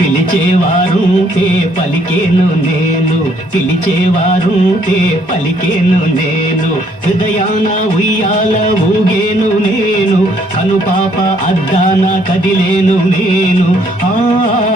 పిలిచేవారుంటే పలికేను నేను. పిలిచేవారుంటే పలికేను నేను. హృదయాన ఉయ్యాల ఊగేను నేను. కనుపాప అద్దాన కదిలేను నేను. ఆ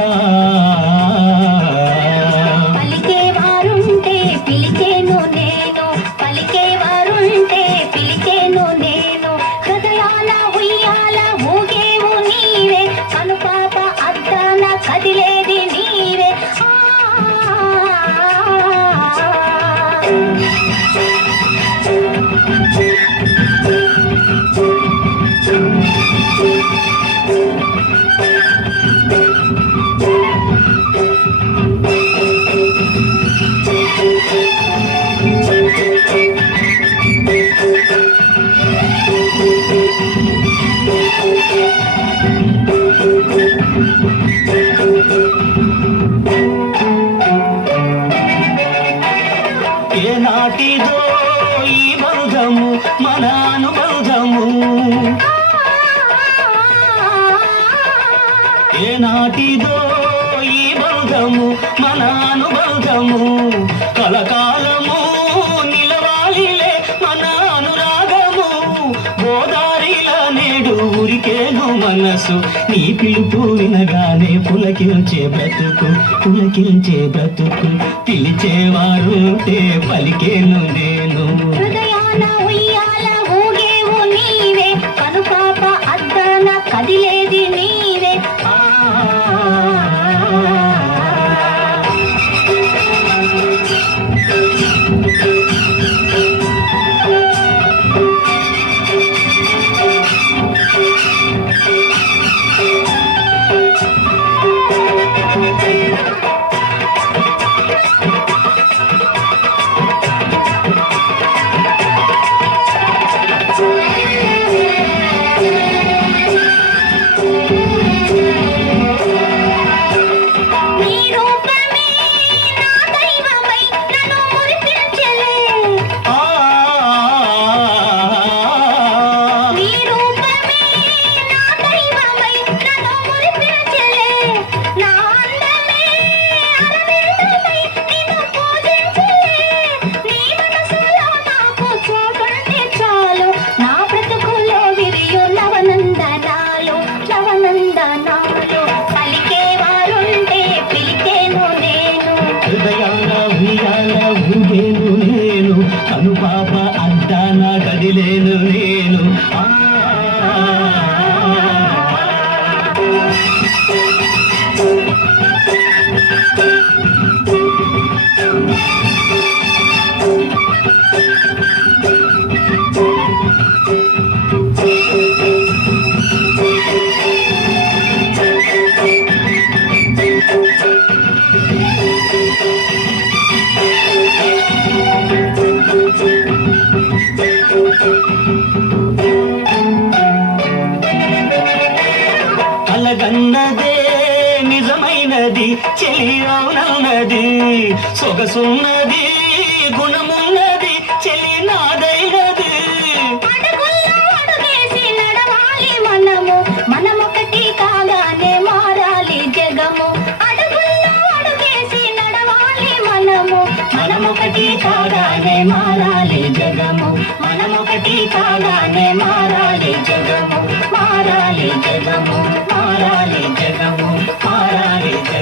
ఏనాటిదో ఈ బంధము మన అనుబంధము ఏనాటిదో ఈ బంధము మన అనుబంధము మనసు నీ పిలుపు వినగానే పులకించే బ్రతుకు పులకించే బ్రతుకు. పిలిచేవారు పలికేను నేను. కదిలే నేను. హృదయాల ఉయ్యాల ఊగేను కదిలేను నేను. నిజమైనది చెలి అవునన్నది సొగసున్నది కాగానే మారాలి జగము. మనమొకటి కాగానే మారాలి జగము. మారాలి జగము మారాలి జగము మారాలి జగము.